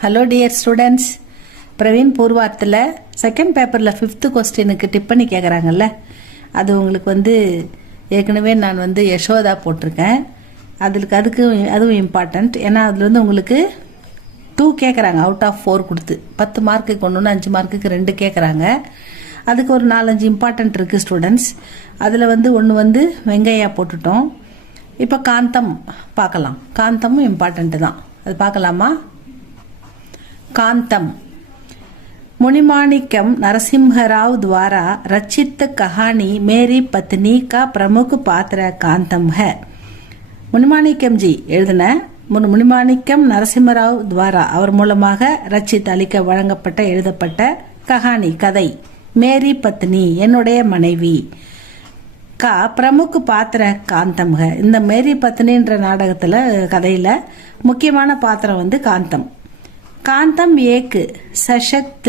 Hello dear students, Praveen பூர்வார்த்தில் second பேப்பரில் 5th கொஸ்டினுக்கு டிப்பணி கேட்குறாங்கல்ல, அது உங்களுக்கு ஏற்கனவே நான் யசோதா போட்டிருக்கேன். அதுவும் இம்பார்ட்டண்ட். ஏன்னா அதில் உங்களுக்கு 2 கேட்குறாங்க அவுட் ஆஃப் 4 கொடுத்து 10 மார்க்குக்கு 1 5 மார்க்குக்கு 2 கேட்குறாங்க. அதுக்கு ஒரு 4-5 இம்பார்ட்டண்ட் இருக்குது ஸ்டூடெண்ட்ஸ். அதில் ஒன்று வெங்கையா போட்டுட்டோம். இப்போ காந்தம் பார்க்கலாம். காந்தமும் இம்பார்ட்டண்ட்டு தான், அது பார்க்கலாமா? कांतम मुनिमाणिक्यम नरसिम्हराव द्वारा रचित कहानी मेरी पत्नी का प्रमुख पात्र कांतम है. मुनिमाणिक्यम जी எழுதின मुनिमाणिक्यम नरसिम्हराव द्वारा அவர் மூலமாக ரச்சித் அளிக்க வழங்கப்பட்ட எழுதப்பட்ட கஹானி கதை மேரி பத்னி என்னுடைய மனைவி का प्रमुख पात्र कांतम है. இந்த மேரி பத்னின்ற நாடகத்துல கதையில முக்கியமான பாத்திரம் காந்தம். कांतम एक सशक्त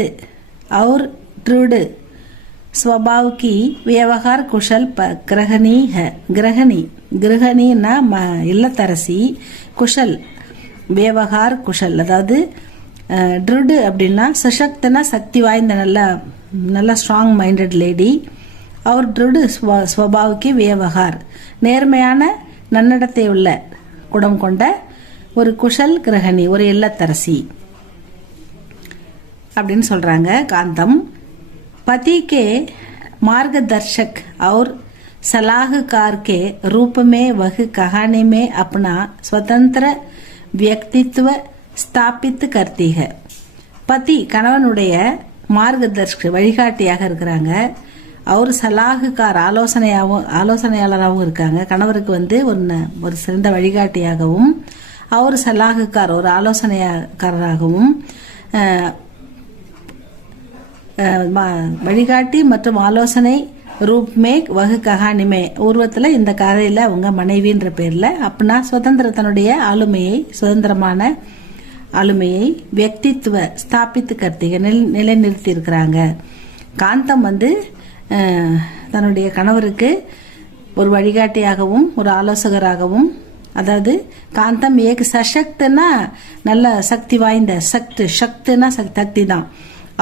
और दृढ़ स्वभाव की व्यवहार कुशल गृहिणी है. गृहिणी ना இல்லத்தரசி, குஷல் व्यवहार कुशल. அதாவது ட்ருடு அப்படின்னா சசக்தனா சக்தி வாய்ந்த நல்ல ஸ்ட்ராங் மைண்டட் லேடி. அவர் ட்ருடு ஸ்வபாவுக்கு வியவகார் நேர்மையான நன்னடத்தை உள்ள குணம் கொண்ட ஒரு குஷல் கிரகணி, ஒரு இல்லத்தரசி அப்படின்னு சொல்றாங்க. कांतम पति के मार्गदर्शक और सलाहकार के रूप में वह कहानी में अपना स्वतंत्र व्यक्तित्व स्थापित करती है. पति கணவனுடைய மார்கதர்ஷக் வழிகாட்டியாக இருக்கிறாங்க. அவர் சலாஹுக்கார் ஆலோசனையாளராகவும் இருக்காங்க. கணவருக்கு ஒரு சிறந்த வழிகாட்டியாகவும் அவர் சலாஹுக்கார் ஒரு ஆலோசனைக்காரராகவும் வழிகாட்டி மற்றும் ஆலோசனை ரூப்மே வகு கஹானிமே உருவத்தில் இந்த கதையில் அவங்க மனைவின்ற பேரில் அப்படின்னா தன்னுடைய சுதந்திரமான ஆளுமையை வியக்தித்துவ ஸ்தாபித்து கர்த்திக நிலைநிறுத்தி இருக்கிறாங்க. காந்தம் தன்னுடைய கணவருக்கு ஒரு வழிகாட்டியாகவும் ஒரு ஆலோசகராகவும், அதாவது காந்தம் ஏக சசக்துனா நல்ல சக்தி வாய்ந்த சக்தினா சக்தி தான்.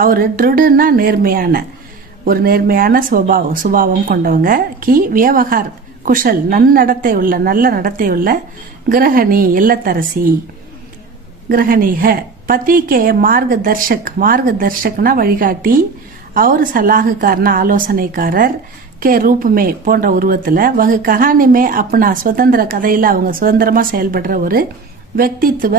அவர் ட்ருடுன்னா நேர்மையான சுபாவம் கொண்டவங்க. கி வியவகார் குஷல் நல்ல நடத்தை உள்ள கிரகணி இல்லத்தரசி. கிரகணி है. पति के மார்கதர்ஷக்னா வழிகாட்டி, அவர் சலாஹுக்காரனா ஆலோசனைக்காரர், கே ரூப் மே போன்ற உருவத்துல, வகு கஹானி மே அப்பனா சுதந்திர கதையில அவங்க சுதந்திரமா செயல்படுற ஒரு व्यक्तित्व